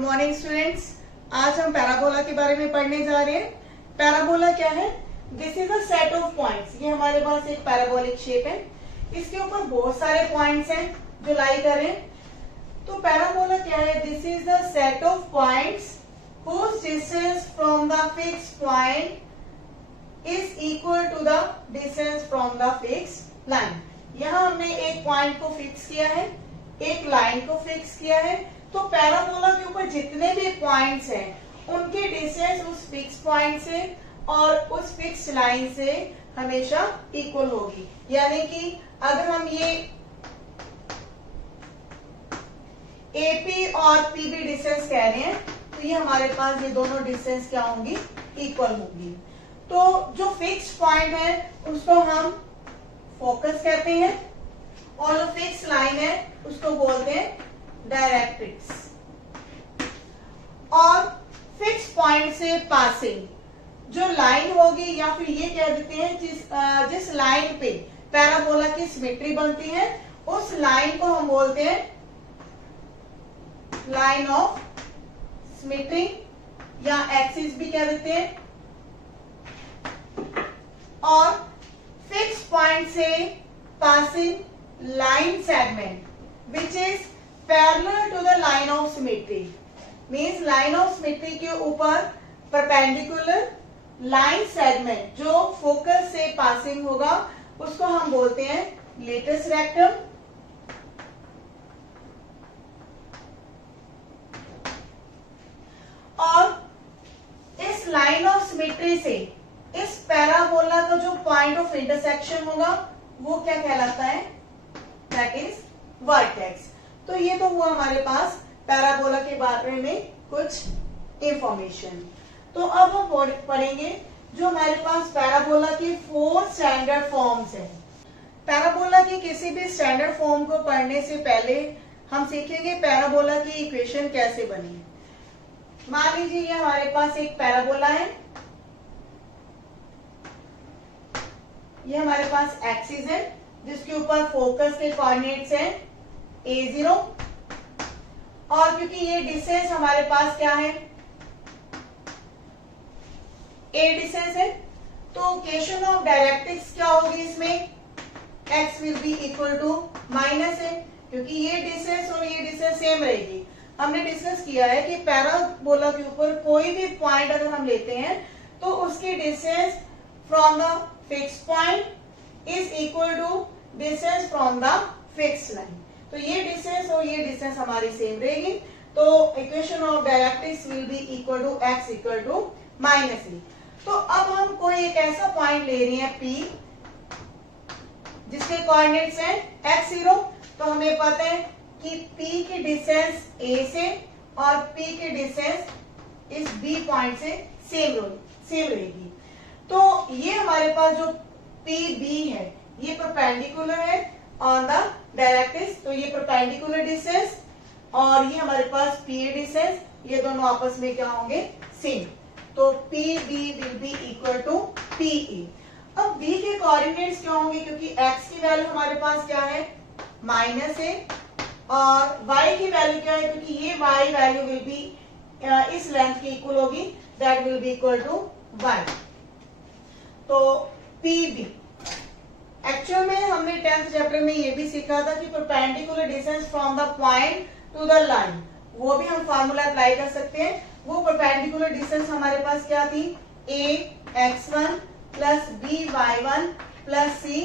Morning students. आज हम parabola के बारे में पढ़ने जा रहे हैं। पैराबोला क्या है? This is a set of points. ये हमारे पास एक पैराबोलिक शेप है, इसके ऊपर बहुत सारे पॉइंट्स हैं जो लाई कर रहे हैं। तो पैराबोला क्या है? This is the set of points whose distance from the fixed point is equal to the distance from the fixed line। यहाँ हमने एक पॉइंट को फिक्स किया है, एक लाइन को फिक्स किया है। तो पैराबोला के ऊपर जितने भी पॉइंट्स हैं उनके डिस्टेंस उस फिक्स पॉइंट से और उस फिक्स लाइन से हमेशा इक्वल होगी। यानी कि अगर हम ये AP और PB डिस्टेंस कह रहे हैं तो ये हमारे पास ये दोनों डिस्टेंस क्या होंगी? इक्वल होंगी। तो जो फिक्स पॉइंट है उसको हम फोकस कहते हैं और जो फिक्स लाइन है उसको बोलते हैं डायरेक्ट्रिक्स। और फिक्स पॉइंट से पासिंग जो लाइन होगी, या फिर ये कह देते हैं जिस लाइन पे पैराबोला की सिमेट्री बनती है उस लाइन को हम बोलते हैं लाइन ऑफ सिमेट्री, या एक्सिस भी कह देते हैं। और फिक्स पॉइंट से passing line segment which is parallel to the line of symmetry, means line of symmetry के ऊपर परपेंडिकुलर लाइन सेगमेंट जो फोकस से पासिंग होगा उसको हम बोलते हैं लेटस रेक्टम। और इस लाइन ऑफ सिमेट्री से इस पैराबोला का जो पॉइंट ऑफ इंटरसेक्शन होगा वो क्या कहलाता है? That is vertex. तो ये तो हुआ हमारे पास पैराबोला के बारे में कुछ इंफॉर्मेशन। तो अब हम पढ़ेंगे जो हमारे पास पैराबोला के 4 स्टैंडर्ड फॉर्म्स हैं। पैराबोला की किसी भी स्टैंडर्ड फॉर्म को पढ़ने से पहले हम सीखेंगे पैराबोला की इक्वेशन कैसे बनी। मान लीजिए ये हमारे पास एक पैराबोला है, ये हमारे पास एक्सिस है जिसके ऊपर फोकस के कोऑर्डिनेट्स हैं A0, और क्योंकि ये डिस्टेंस हमारे पास क्या है? A डिस्टेंस है, तो इक्वेशन ऑफ डायरेक्ट्रिक्स क्या होगी इसमें? x will be equal to minus है, क्योंकि ये डिस्टेंस और ये डिस्टेंस सेम रहेगी। हमने डिस्कस किया है कि पैराबोला के ऊपर कोई भी पॉइंट अगर हम लेते हैं तो उसकी distance from the fix point is equal to distance from the fix line. तो ये डिस्टेंस और ये डिस्टेंस हमारी सेम रहेगी। तो equation of directrix will be equal to x equal to minus e। तो अब हम कोई एक ऐसा पॉइंट ले रहे हैं P जिसके कोऑर्डिनेट्स हैं x0। तो हमें पता है कि P की डिस्टेंस A से और P की डिस्टेंस इस B पॉइंट से सेम रहेगी। तो ये हमारे पास जो PB है ये परपेंडिकुलर है ऑन द डायरेक्ट्रिक्स। तो ये परपेंडिकुलर डिस्टेंस और ये हमारे पास PA डिस्टेंस, ये दोनों आपस में क्या होंगे? सेम। तो PB will be equal to PA। अब B के कोऑर्डिनेट्स क्या होंगे? क्योंकि x की वैल्यू हमारे पास क्या है? माइनस है, और y की वैल्यू क्या है? क्योंकि ये y वैल्यू विल बी इस लेंथ की इक्वल होगी, that will be equal to y। तो PB एक्चुअल में हमने 10th चैप्टर में ये भी सीखा था कि perpendicular distance from the point two the line, वो भी हम फार्मूला अप्लाई कर सकते हैं। वो परपेंडिकुलर डिस्टेंस हमारे पास क्या थी? ax1 plus by1 plus c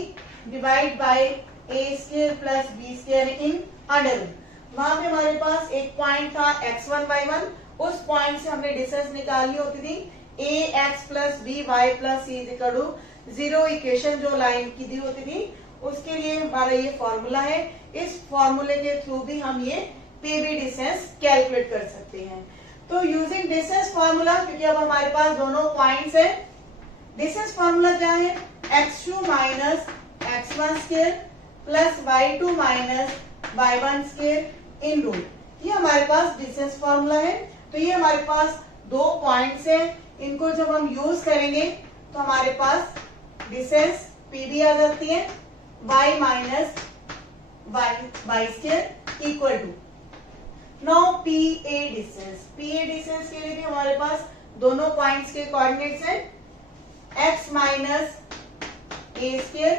divide by a² plus b² in under root. वहां पे हमारे पास एक पॉइंट था x1 y1, उस पॉइंट से हमने डिस्टेंस निकालनी होती थी ax plus by plus c equal to 0। Equation जो लाइन की दी होती थी उसके लिए हमारा ये फॉर्मूला है। इस फॉर्मूले के थ्रू भी हम ये PB डिस्टेंस कैलकुलेट कर सकते हैं। तो यूजिंग डिस्टेंस फॉर्मूला, क्योंकि अब हमारे पास दोनों पॉइंट्स है, डिस्टेंस फॉर्मूला क्या है? x2 minus x1 square plus y2 minus y1 square in root. ये हमारे पास डिस्टेंस फॉर्मूला है। तो ये हमारे पास दो पॉइंट्स हैं, इनको जब हम यूज करेंगे तो हमारे पास डिस्टेंस PB आ जाती है, y minus y square equal to now P A distance, P A distance के लिए भी हमारे पास दोनों पॉइंट्स के कोऑर्डिनेट्स हैं, x minus A square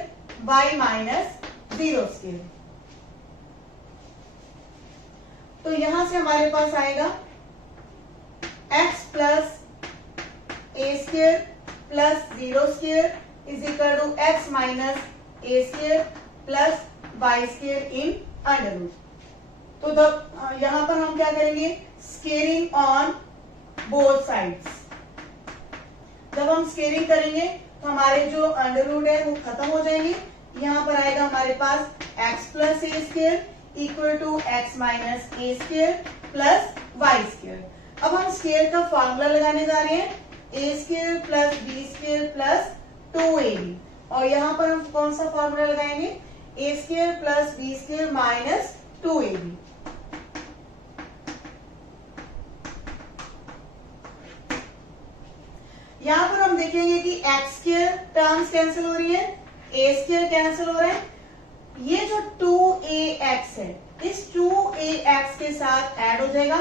y minus 0 square. तो यहां से हमारे पास आएगा x plus A square plus 0 square is equal to x minus A square plus Y square in under root. तो यहां पर हम क्या करेंगे, स्केयरिंग ऑन बोथ साइड्स। जब हम स्केयरिंग करेंगे तो हमारे जो अंडर रूट है वो खत्म हो जाएंगे। यहाँ पर आएगा हमारे पास x plus A square equal to x minus A square plus Y square. अब हम स्क्वायर का फॉर्मूला लगाने जा रहे हैं, A square plus B square plus 2ab। और यहाँ पर हम कौन सा फॉर्मूला लगाएंगे, A square plus B square minus 2ab। यहाँ पर हम देखेंगे कि एक्स स्क्वायर टर्म्स कैंसिल हो रही है, ए स्क्वायर कैंसिल हो रहा है। ये जो 2ax है, इस 2ax के साथ ऐड हो जाएगा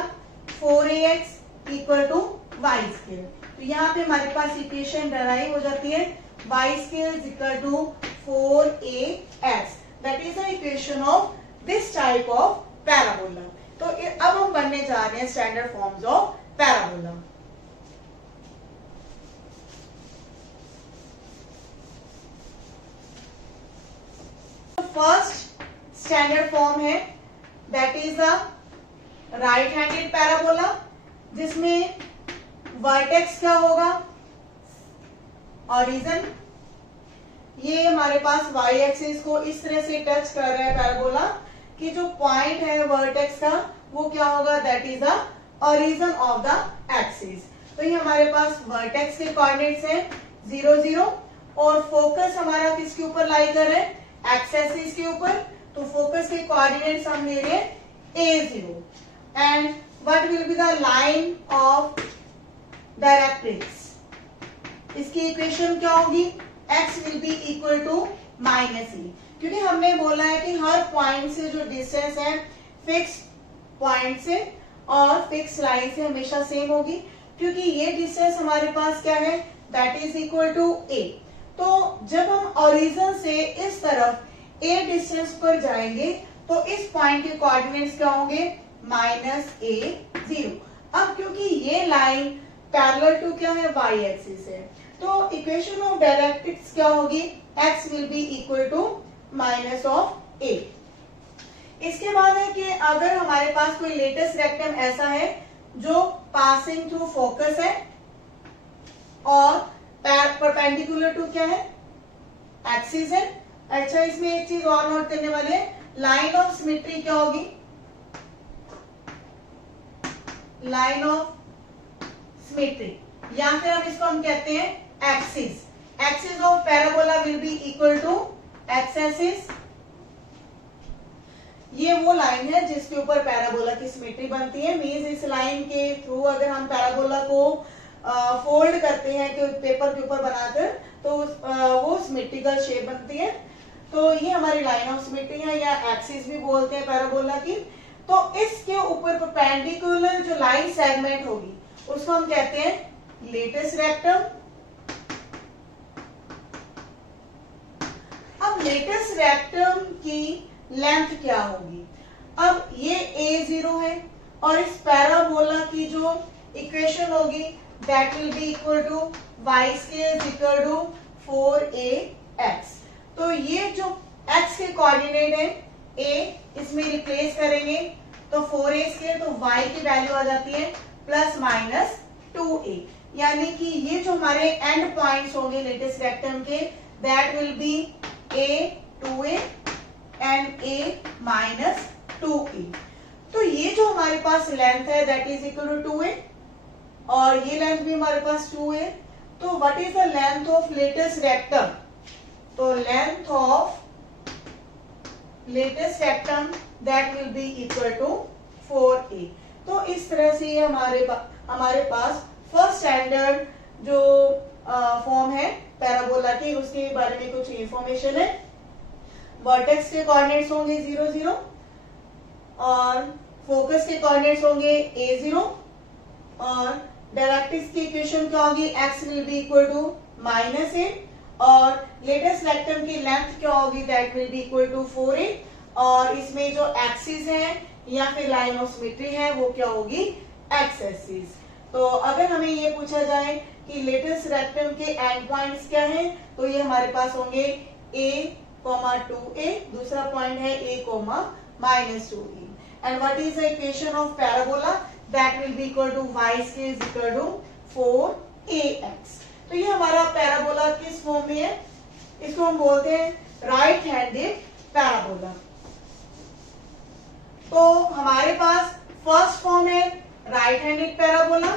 4ax equal to Y square. तो यहाँ पे हमारे पास इक्वेशन डराइव हो जाती है, Y square equal to 4ax। That is the equation of this type of parabola. तो अब हम बनने जा रहे हैं standard forms of parabola. First standard form है that is the right handed parabola, जिसमें वर्टेक्स क्या होगा, ओरिजिन। ये हमारे पास वाई एक्सिस को इस तरह से टच कर रहा है पैराबोला कि जो पॉइंट है वर्टेक्स का वो क्या होगा, that is the origin of the axis. तो ये हमारे पास वर्टेक्स के कोऑर्डिनेट्स हैं 0 0 और फोकस हमारा किसके ऊपर लाई कर रहा है, एक्स एक्सिस के ऊपर। तो फोकस के कोऑर्डिनेट्स हम ले रहे हैं a0 and what will be the line of directrix. इसकी इक्वेशन क्या होगी, x will be equal to minus e, क्योंकि हमने बोला है कि हर पॉइंट से जो डिस्टेंस है फिक्स पॉइंट से और फिक्स लाइन से हमेशा सेम होगी, क्योंकि ये डिस्टेंस हमारे पास क्या है, that is equal to a। तो जब हम ओरिजिन से इस तरफ a डिस्टेंस पर जाएंगे तो इस पॉइंट के कोऑर्डिनेट्स क्या होंगे, -a0। अब क्योंकि ये लाइन पैरेलल टू क्या है, y एक्सिस है, तो इक्वेशन ऑफ डायरेक्ट्रिक्स क्या होगी, x will be equal to minus of a। इसके बाद है कि अगर हमारे पास कोई लेटेस्ट रेक्टम ऐसा है जो पासिंग थ्रू फोकस है और परपेंडिकुलर टू क्या है, एक्सिस है। अच्छा, इसमें एक चीज और नोट करने वाले हैं, लाइन ऑफ सिमेट्री क्या होगी, लाइन ऑफ सिमेट्री, या फिर हम इसको हम कहते हैं axis. Axis of parabola will be equal to X axis. ये वो लाइन है जिसके ऊपर पैराबोला की सिमेट्री बनती है। मींस इस लाइन के थ्रू अगर हम पैराबोला को फोल्ड करते हैं कि पेपर के ऊपर बनाकर, तो वो सिमेट्रिकल शेप बनती है। तो ये हमारी लाइन ऑफ सिमेट्री है, या एक्सिस भी बोलते हैं पैराबोला की। तो इसके ऊपर परपेंडिकुलर जो लाइन सेगमेंट होगी उसको हम कहते हैं लेटेस्ट रेक्टम। अब लेटेस्ट रेक्टम की लेंथ क्या होगी, अब ये a0 है और इस पैराबोला की जो इक्वेशन होगी that will be equal to Y square equal to 4ax। तो ये जो x के कोऑर्डिनेट है a, इसमें रिप्लेस करेंगे तो 4a स्क्वायर, तो y की वैल्यू आ जाती है प्लस माइनस 2a, यानी कि ये जो हमारे एंड पॉइंट्स होंगे लेटेस्ट रेक्टम के that will be a 2a and a minus 2a। तो ये जो हमारे पास लेंथ है that is equal to 2a और ये लेंथ भी हमारे पास 2a। तो what is the length of latus rectum, तो length of latus rectum that will be equal to 4a। तो इस तरह से ये हमारे पास फर्स्ट स्टैंडर्ड जो फॉर्म है पैराबोला की, उसके बारे में कुछ इंफॉर्मेशन है। वर्टेक्स के कोऑर्डिनेट्स होंगे 0 0 और फोकस के कोऑर्डिनेट्स होंगे a0 और डायरेक्ट्रिक्स की इक्वेशन क्या होगी, x will be equal to -a और लेटेस्ट रेक्टम की लेंथ क्या होगी, that will be equal to 4a और इसमें जो एक्सिस है या फिर लाइन ऑफ सिमेट्री है वो क्या होगी, एक्स एक्सिस। तो अगर हमें ये पूछा जाए कि लेटेस्ट रेक्टम के एंड पॉइंट्स क्या हैं, तो ये हमारे पास होंगे a, 2a, दूसरा पॉइंट है a, -2e and what is the equation of parabola, that will be equal to y square is equal to 4ax। तो ये हमारा पैराबोला किस फॉर्म में है, इसको हम बोलते हैं राइट हैंडेड पैराबोला। तो हमारे पास फर्स्ट फॉर्म है right handed parabola,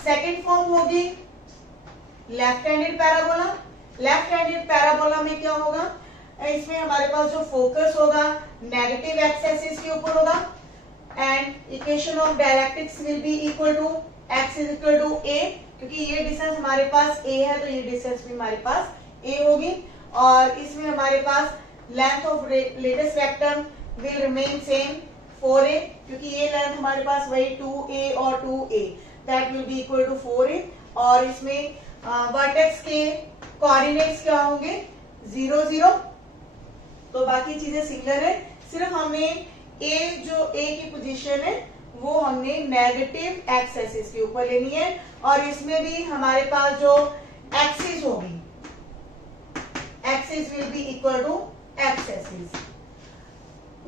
second form होगी left handed parabola. Left handed parabola में क्या होगा, इसमें हमारे पास जो फोकस होगा नेगेटिव एक्स एक्सिस के ऊपर होगा and equation of directrix will be equal to x is equal to a, क्योंकि ये डिस्टेंस हमारे पास a है तो ये डिस्टेंस भी हमारे पास a होगी और इसमें हमारे पास length of latus rectum will remain same 4a, क्योंकि ये लेंथ हमारे पास वही 2a और 2a, that will be equal to 4a और इसमें वर्टेक्स के कोऑर्डिनेट्स क्या होंगे 0 0। तो बाकी चीजें सिमिलर है, सिर्फ हमने a जो a की पोजीशन है वो हमने नेगेटिव एक्स एक्सिस के ऊपर लेनी है और इसमें भी हमारे पास जो एक्सिस होगी axis will be equal to X axis.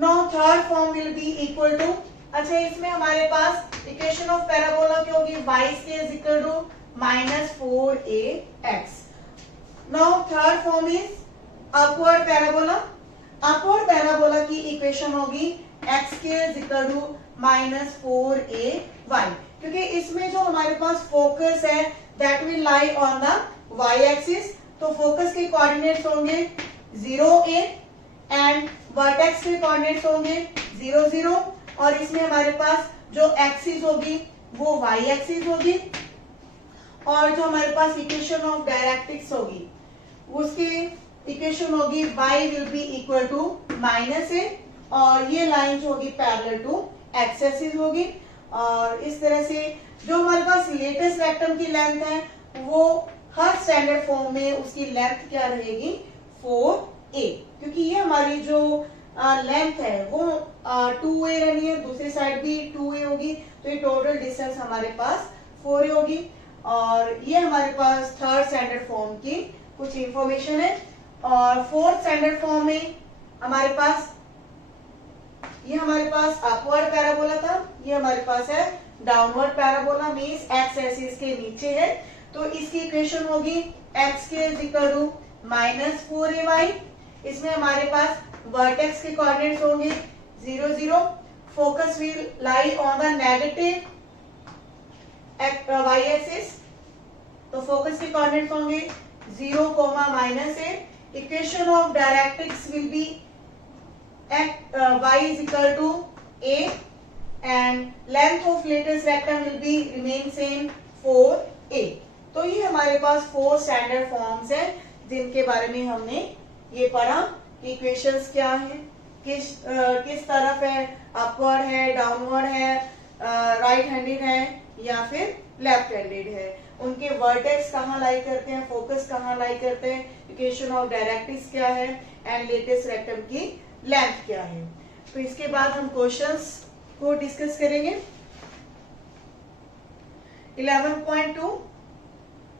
Now third form will be equal to, अच्छा इसमें हमारे पास इक्वेशन ऑफ पैराबोला क्या होगी, y square is equal to -4ax। Now third form is upward parabola. Upward parabola की equation होगी x square is equal to -4ay, क्योंकि इसमें जो हमारे पास फोकस है that will lie on the y axis, तो फोकस के कोऑर्डिनेट्स होंगे 0a एंड वर्टेक्स के कोऑर्डिनेट्स होंगे 0 0 और इसमें हमारे पास जो एक्सिस होगी वो y एक्सिस होगी और जो हमारे पास इक्वेशन ऑफ डायरेक्ट्रिक्स होगी उसकी इक्वेशन होगी y will be equal to -a और ये लाइन जो होगी पैरेलल टू एक्स एक्सिस होगी और इस तरह से जो हमारे पास लेटेस्ट रेक्टम की लेंथ है वो हर स्टैंडर्ड फॉर्म में उसकी लेंथ क्या रहेगी 4a, क्योंकि ये हमारी जो लेंथ है वो 2a रहनी है, दूसरी साइड भी 2a होगी, तो ये टोटल डिस्टेंस हमारे पास 4a होगी और ये हमारे पास थर्ड स्टैंडर्ड फॉर्म की कुछ इंफॉर्मेशन है। और फोर्थ स्टैंडर्ड फॉर्म में हमारे पास ये हमारे पास अपवर्ड पैराबोला था, ये हमारे पास है downward parabola, means X axis के नीचे है, तो इसकी इक्वेशन होगी x square is equal to -4ay। इसमें हमारे पास वर्टेक्स के कोऑर्डिनेट्स होंगे 0 0, focus will lie on the negative y axis, तो फोकस के कोऑर्डिनेट्स होंगे 0, -a। Equation of directrix will B y is equal to a and length of latest rectum will be remain same 4a। तो ये हमारे पास 4 standard forms हैं जिनके बारे में हमने ये पढ़ा कि इक्वेशंस क्या हैं, किस तरफ है, अपवर्ड है, डाउनवर्ड है, राइट हैंडेड है या फिर लेफ्ट हैंडेड है, उनके वर्टेक्स कहाँ लाई करते हैं, फोकस कहाँ लाई करते हैं, इक्वेशन ऑफ डायरेक्ट्रिक्स क्या है एंड लेटेस्ट रेक्टम की लेंथ क्या है। तो इसके बाद हम क्वेश्चंस को डिस्कस करेंगे। 11.2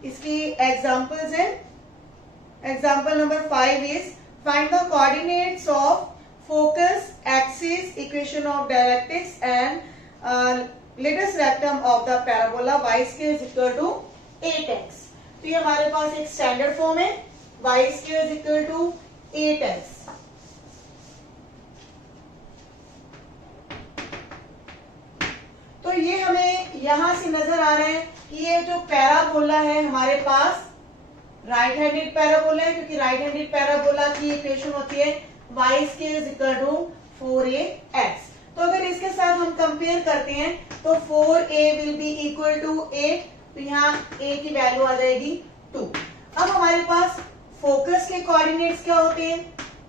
इसकी एग्जांपल्स हैं। Example number 5 is find the coordinates of focus axis equation of directrix and latus rectum of the parabola y square is equal to 8x। तो ये हमारे पास एक स्टैंडर्ड फॉर्म है, y square is equal to 8x। तो ये हमें यहां से नजर आ रहा है कि ये जो पैराबोला है हमारे पास राइट हैंडेड पैराबोला है, क्योंकि राइट हैंडेड पैराबोला की इक्वेशन होती है y square is equal to 4ax। तो अगर इसके साथ हम कंपेयर करते हैं तो 4a will be equal to 8, तो यहाँ a की वैल्यू आ जाएगी 2। अब हमारे पास फोकस के कोऑर्डिनेट्स क्या होते हैं,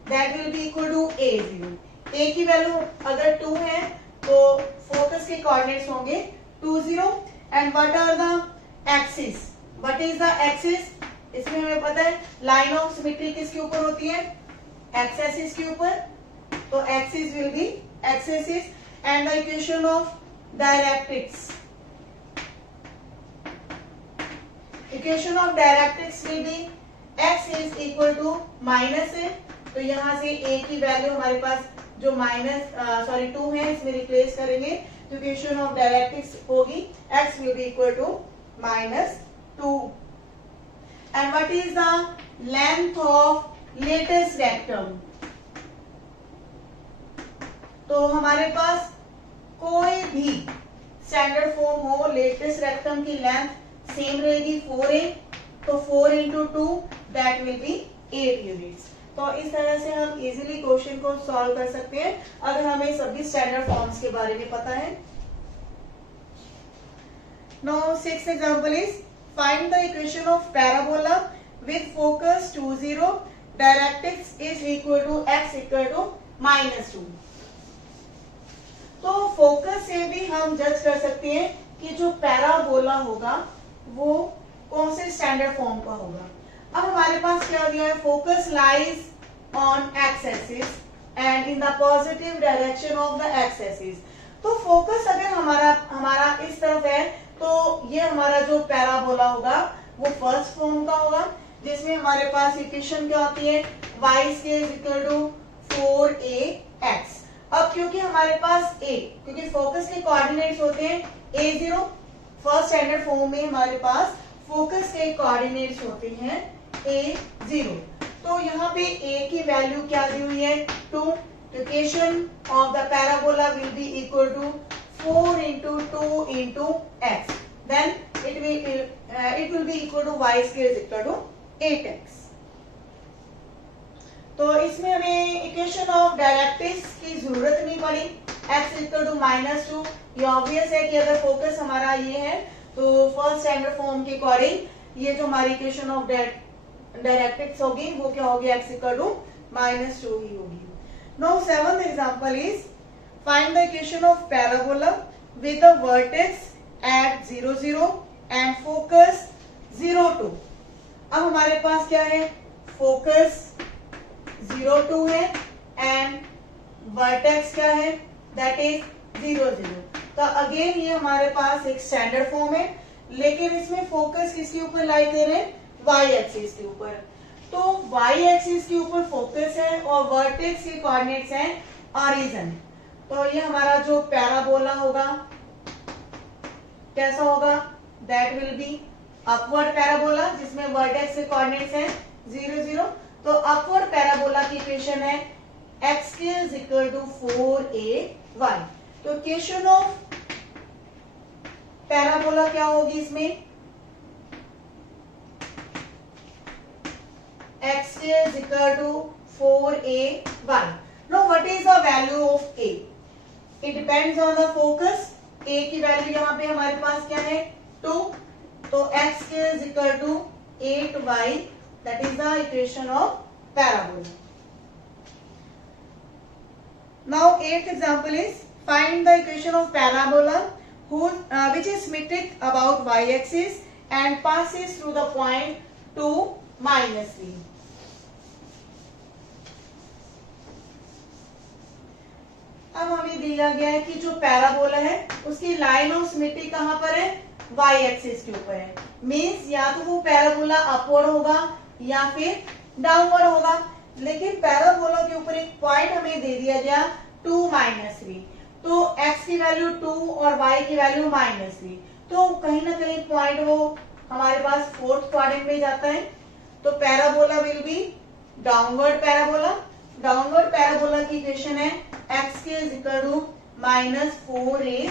that will be equal to a0। a की वैल्यू अगर 2 है तो फोकस के कोऑर्डिनेट्स होंगे 2 0। And what are the axis, what is the axis, इसमें हमें पता है लाइन ऑफ सिमेट्री किसके ऊपर होती है, एक्स एक्सिस के ऊपर, तो axis will be X axis. And the equation of directrix, equation of directrix will be x is equal to minus है, तो यहां से a की वैल्यू हमारे पास जो माइनस 2 है इसमें रिप्लेस करेंगे, तो इक्वेशन ऑफ डायरेक्ट्रिक्स होगी x will be equal to -2। And what is the length of latus rectum, तो हमारे पास कोई भी स्टैंडर्ड फॉर्म हो, लेटेस्ट रेक्टम की लेंथ सेम रहेगी 4a, तो 4 into 2 that will be 8 units. तो इस तरह से हम इजीली क्वेश्चन को सॉल्व कर सकते हैं अगर हमें सभी स्टैंडर्ड फॉर्म्स के बारे में पता है। Now 6th example is find the equation of parabola with focus 2 0, directrix is equal to x equal to -2। तो फोकस से भी हम जज कर सकते हैं कि जो पैराबोला होगा वो कौन से स्टैंडर्ड फॉर्म का होगा। अब हमारे पास क्या दिया है, focus lies on x axis and in the positive direction of the x axis. तो फोकस अगर हमारा इस तरफ है तो ये हमारा जो पैराबोला होगा वो फर्स्ट फॉर्म का होगा, जिसमें हमारे पास इक्वेशन क्या होती है, y square equal to 4ax। अब क्योंकि हमारे पास क्योंकि फोकस के कोऑर्डिनेट्स होते हैं a0, फर्स्ट स्टैंडर्ड फॉर्म में हमारे पास फोकस के कोऑर्डिनेट्स होते हैं a0, तो यहाँ पे a की वैल्यू क्या दी हुई है 2, equation of the parabola will be equal to 4 into 2 into x, then it will be equal to y square is equal to 8x। तो इसमें हमें इक्वेशन ऑफ डायरेक्ट्रिक्स की जरूरत नहीं पड़ी, x इक्वल टू -2। ये ऑब्वियस है कि अगर फोकस हमारा ये है तो फर्स्ट स्टैंडर्ड फॉर्म के अकॉर्डिंग ये जो हमारी इक्वेशन ऑफ डायरेक्ट्रिक्स होगी वो क्या होगी, x इक्वल टू -2 ही होगी। Now 7th example is find the equation of parabola with the vertex at 0 0 and focus 0 2। अब हमारे पास क्या है, फोकस 0 2 है एंड वर्टेक्स क्या है, दैट इज 0 0। तो अगेन ये हमारे पास एक स्टैंडर्ड फॉर्म है, लेकिन इसमें फोकस किसके ऊपर लाई कर रहे हैं, y एक्सिस के ऊपर। तो y एक्सिस के ऊपर फोकस है और वर्टेक्स के कोऑर्डिनेट्स हैं ऑरिजिन। तो ये हमारा जो पैराबोला होगा कैसा होगा, that will be upward parabola, जिसमें वर्टेक्स के कोऑर्डिनेट्स हैं 0 0। तो अपवर्ड पैराबोला की इक्वेशन है x is equal to 4ay। तो इक्वेशन ऑफ पैराबोला क्या होगी, इसमें x is equal to 4ay। Now what is the value of a? It depends on the focus। a की वैल्यू यहाँ पे हमारे पास क्या है 2, तो x is equal to 8y, that is the equation of parabola। Now 8th example is find the equation of parabola which is symmetric about y axis and passes through the point 2 -3। अब हमें दिया गया है कि जो parabola है उसकी line of symmetry कहां पर है, y एक्सिस के ऊपर है। मींस या तो वो पैराबोला अपवर्ड होगा या फिर डाउनवर्ड होगा, लेकिन पैराबोला के ऊपर एक पॉइंट हमें दे दिया गया 2 -3, तो x की वैल्यू 2 और y की वैल्यू -3, तो कहीं ना कहीं पॉइंट वो हमारे पास फोर्थ क्वाड्रेंट में जाता है। तो parabola will be downward parabola. Downward parabola की इक्वेशन है x is equal to -4ay।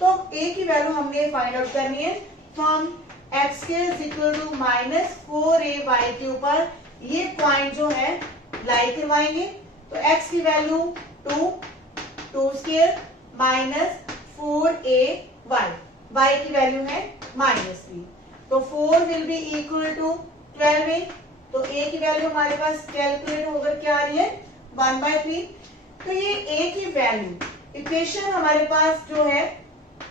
तो a की वैल्यू हमने फाइंड आउट करनी है, तो हम x is equal to -4ay के ऊपर ये पॉइंट जो है लाई करवाएंगे। तो x की वैल्यू 2 स्क्वायर -4ay, y की वैल्यू है -3, तो 4 will be equal to 12a। तो a की वैल्यू हमारे पास कैलकुलेट होकर क्या आ रही है 1/3। तो ये a की वैल्यू इक्वेशन हमारे पास जो है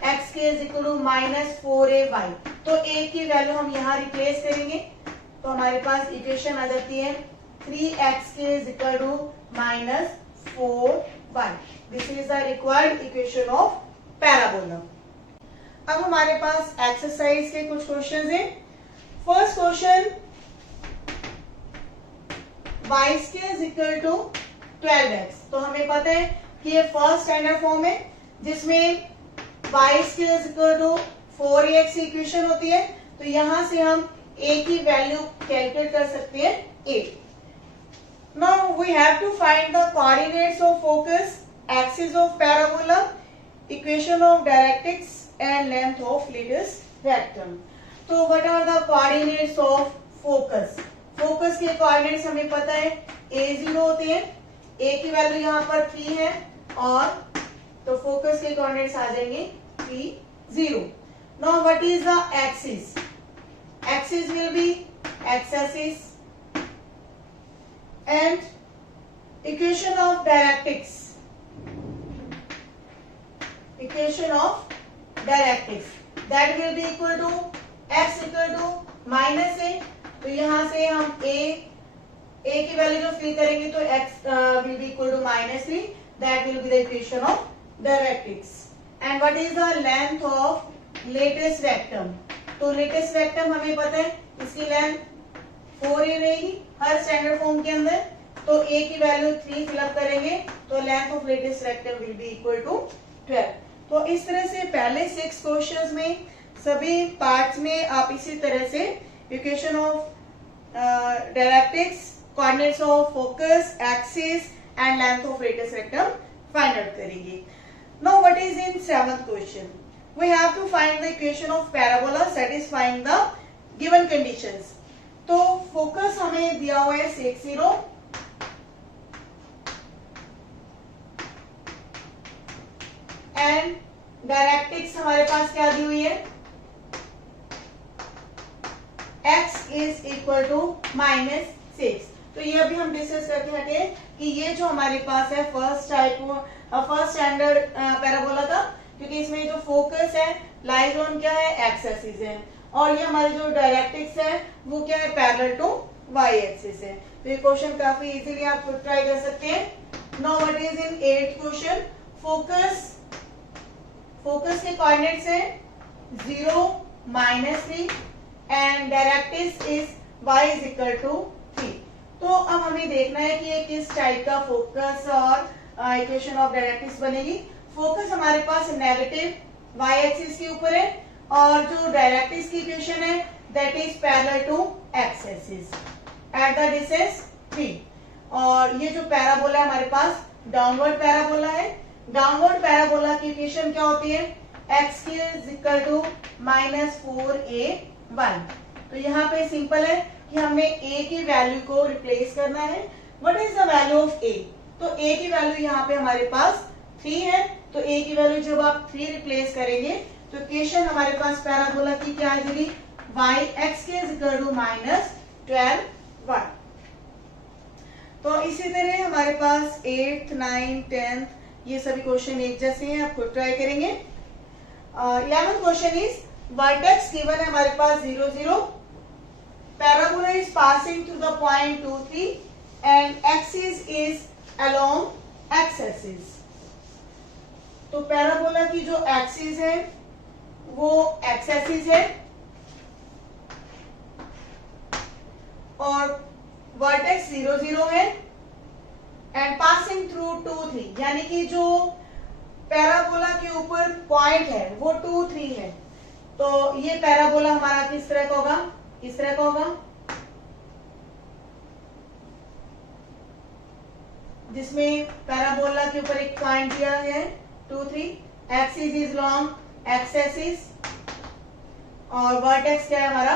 x के इज इक्वल टू -4ay, तो a की वैल्यू हम यहाँ रिप्लेस करेंगे, तो हमारे पास इक्वेशन आ जाती है 3x के is equal to -4y। This is the required equation of parabola. अब हमारे पास एक्सरसाइज के कुछ क्वेश्चंस हैं। First question, y square is equal to 12x, तो हमें पता है कि ये फर्स्ट स्टैंडर्ड फॉर्म है जिसमें y square is equal to 4ax equation होती है, तो यहां से हम a की वैल्यू कैलकुलेट कर सकते हैं 8। Now we have to find the coordinates of focus, axis of parabola, equation of directrix and length of lattice rectum। तो what are the coordinates of focus? Focus के कोऑर्डिनेट्स हमें पता है a0 होते हैं, a की वैल्यू यहाँ पर 3 है, और तो फोकस के कोऑर्डिनेट्स आ जाएंगे 3, 0। Now what is the axis? Axis will be x axis and equation of directrix, equation of directrix that will be equal to x equal to -a, तो यहां से हम a की वैल्यू जो फिल करेंगे तो x will be equal to -3, that will be the equation of directrix। and what is the length of lattice rectum? तो lattice rectum हमें पता है इसकी लेंथ 4a रहेगी हर स्टैंडर्ड फॉर्म के अंदर, तो a की वैल्यू 3 फिलअप करेंगे तो length of lattice rectum will be equal to 12। तो इस तरह से पहले 6 क्वेश्चंस में सभी पार्ट्स में आप इसी तरह से equation of directrix, coordinates of focus, axis and length of lattice rectum find out करेंगे। Now what is in 7th question? We have to find the equation of parabola satisfying the given conditions. तो focus हमें दिया हुआ है 6, 0, and directrix हमारे पास क्या दी हुई है? x is equal to -6। तो ये अभी हम डिस्कस करके हटे कि ये जो हमारे पास है फर्स्ट स्टैंडर्ड पैराबोला था, क्योंकि इसमें जो फोकस है लाइज ऑन क्या है? x एक्सिस है, और ये हमारे जो डायरेक्ट्रिक्स है वो क्या है? पैरेलल टू y एक्सिस है। तो ये क्वेश्चन काफी इजीली आप खुद ट्राई कर सकते हैं। Now what is in 8th question? Focus के कोऑर्डिनेट्स है 0, -3 and directrix is y is equal to 3। तो अब हमें देखना है कि ये किस टाइप का फोकस और इक्वेशन ऑफ डायरेक्ट्रिक्स बनेगी। फोकस हमारे पास नेगेटिव y एक्सिस के ऊपर है, और जो डायरेक्ट्रिक्स की इक्वेशन है that is parallel to x axis at the distance 3। और ये जो पैराबोला है हमारे पास डाउनवर्ड पैराबोला है। डाउनवर्ड पैराबोला की इक्वेशन क्या होती है? x is equal to -4ay। तो यहाँ पे सिंपल है कि हमें a की वैल्यू को रिप्लेस करना है। What is the value of a? तो a की वैल्यू यहाँ पे हमारे पास 3 है, तो a की वैल्यू जब आप 3 रिप्लेस करेंगे तो इक्वेशन हमारे पास पैराबोला की क्या आ जाएगी? y(x) के इज इक्वल टू -12y। तो इसी तरह हमारे पास 8th, 9th, 10th ये सभी क्वेश्चन एक जैसे हैं, आप खुद ट्राई करेंगे। 11th question is vertex given है हमारे पास 0, 0, parabola is passing through the point 2, 3 and axis is along x axis. तो पैराबोला की जो एक्सिस है वो x एक्सिस है, और वर्टेक्स 0, 0 है एंड पासिंग थ्रू 2, 3, यानी कि जो पैराबोला के ऊपर पॉइंट है वो 2, 3 है। तो ये पैराबोला हमारा किस तरह का होगा? इस तरह का होगा, जिसमें पैराबोला के ऊपर एक पॉइंट दिया है 2, 3, axis is long x axis, और वर्टेक्स क्या है हमारा?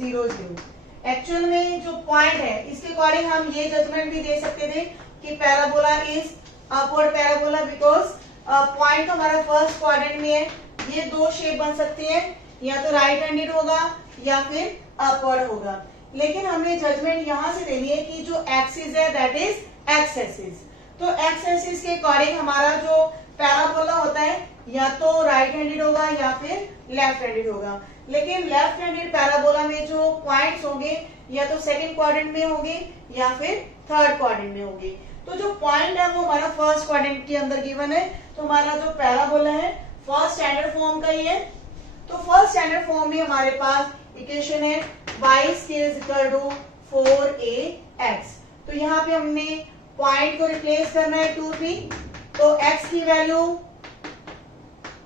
0, 0। एक्चुअल में जो पॉइंट है इसके अकॉर्डिंग हम ये जजमेंट भी दे सकते थे कि parabola is upward parabola, because point हमारा फर्स्ट क्वाड्रेंट में है। ये दो शेप बन सकती है, या तो राइट हैंडेड होगा या फिर अपवर्ड होगा, लेकिन हमें जजमेंट यहां से देनी है कि जो एक्सिस है दैट इज x एक्सिस। तो x एक्सिस के अकॉर्डिंग हमारा जो पैराबोला होता है या तो राइट हैंडेड होगा या फिर लेफ्ट हैंडेड होगा, लेकिन लेफ्ट हैंडेड पैराबोला में जो पॉइंट्स होंगे या तो सेकंड क्वाड्रेंट में होंगे या फिर थर्ड क्वाड्रेंट में होंगे। तो जो पॉइंट है वो हमारा फर्स्ट क्वाड्रेंट के अंदर गिवन है, तो हमारा जो पैराबोला है फर्स्ट स्टैंडर्ड फॉर्म का ही है। तो फर्स्ट स्टैंडर्ड फॉर्म में हमारे पास इक्वेशन है y square equal to 4ax। तो यहाँ पे हमने पॉइंट को रिप्लेस करना है 2 3, तो x की वैल्यू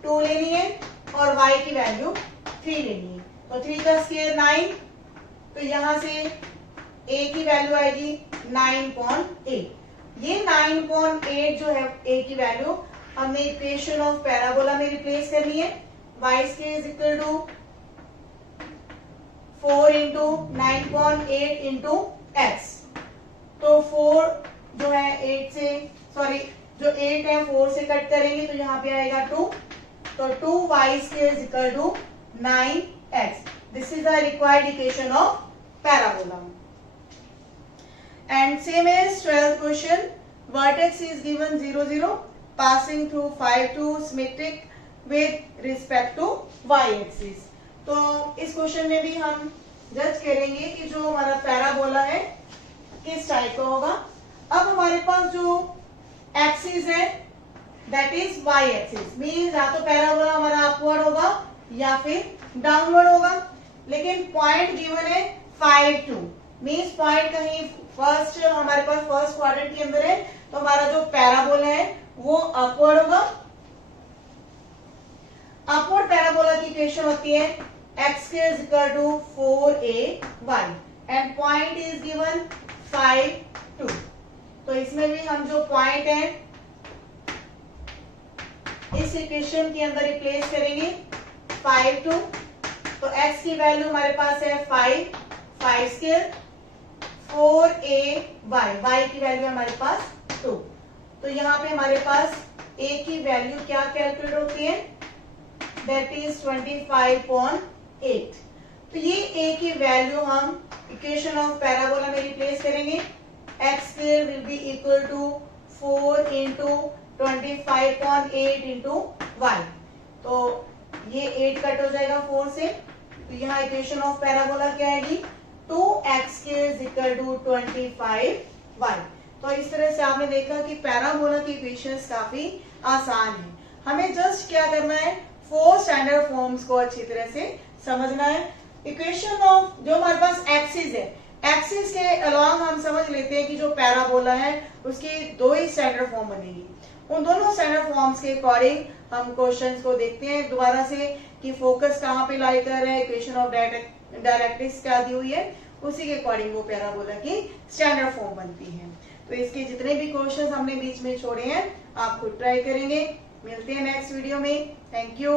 2 लेनी है और y की वैल्यू 3 लेनी है। तो 3 का स्क्वायर 9, तो यहां से a की वैल्यू आएगी 9.8। ये 9.8 जो है a की वैल्यू हमने इक्वेशन ऑफ पैराबोला में रिप्लेस करनी है। y square equal to 4 into 9.8 into x। तो 4 जो है 8 से, सॉरी जो 8 है 4 से कट करेंगे तो यहाँ पे आएगा 2, तो 2y square equal to 9x। This is the required equation of parabola. And same as 12th question, vertex is given 0 0 passing through 5 2 symmetric with respect to y-axis। तो इस क्वेश्चन में भी हम जज करेंगे कि जो हमारा पैराबोला है किस टाइप का होगा। अब हमारे पास जो एक्सिस है that is Y axis, means या तो पैराबोला हमारा अपवर्ड होगा या फिर डाउनवर्ड होगा, लेकिन पॉइंट गिवन है 5 2, मीन्स पॉइंट कहीं फर्स्ट हमारे पास फर्स्ट क्वाड्रेंट के अंदर है, तो हमारा जो पैराबोला है वो अपवर्ड होगा। अपवर्ड पैराबोला की इक्वेशन होती है x square equal to 4ay and point is given 5 2। तो इसमें भी हम जो पॉइंट है इस इक्वेशन के अंदर रिप्लेस करेंगे 5 2, तो x की वैल्यू हमारे पास है 5 स्क्वायर 4ay, y की वैल्यू हमारे पास 2। तो यहाँ पे हमारे पास a की वैल्यू क्या कैलकुलेट होती है, दैट इज 25.8। तो ये a की वैल्यू हम इक्वेशन ऑफ पैराबोला में रिप्लेस करेंगे। x square will be equal to 4 into 25.8 into y। तो ये 8 कट हो जाएगा 4 से, तो यहाँ इक्वेशन ऑफ पैराबोला क्या आएगी 2x square equal to 25y। तो इस तरह से आपने देखा कि पैराबोला की इक्वेशंस काफी आसान है। हमें जस्ट क्या करना है, 4 स्टैंडर्ड फॉर्म्स को अच्छी तरह से समझना है। इक्वेशन ऑफ जो हमारे पास एक्सिस है, एक्सिस के अलोंग हम समझ लेते हैं कि जो पैराबोला है उसकी 2 ही स्टैंडर्ड फॉर्म बनेगी। उन दोनों स्टैंडर्ड फॉर्म्स के अकॉर्डिंग हम क्वेश्चंस को देखते हैं दोबारा से कि फोकस कहाँ पे लाई कर रहे हैं, इक्वेशन ऑफ डायरेक्ट्रिक्स क्या दी हुई है, उसी के अकॉर्डिंग वो पैराबोला की स्टैंडर्ड फॉर्म बनती है। तो इसके जितने भी क्वेश्चंस हमने बीच में छोड़े हैं आप खुद ट्राई करेंगे। मिलते हैं नेक्स्ट वीडियो में। Thank you.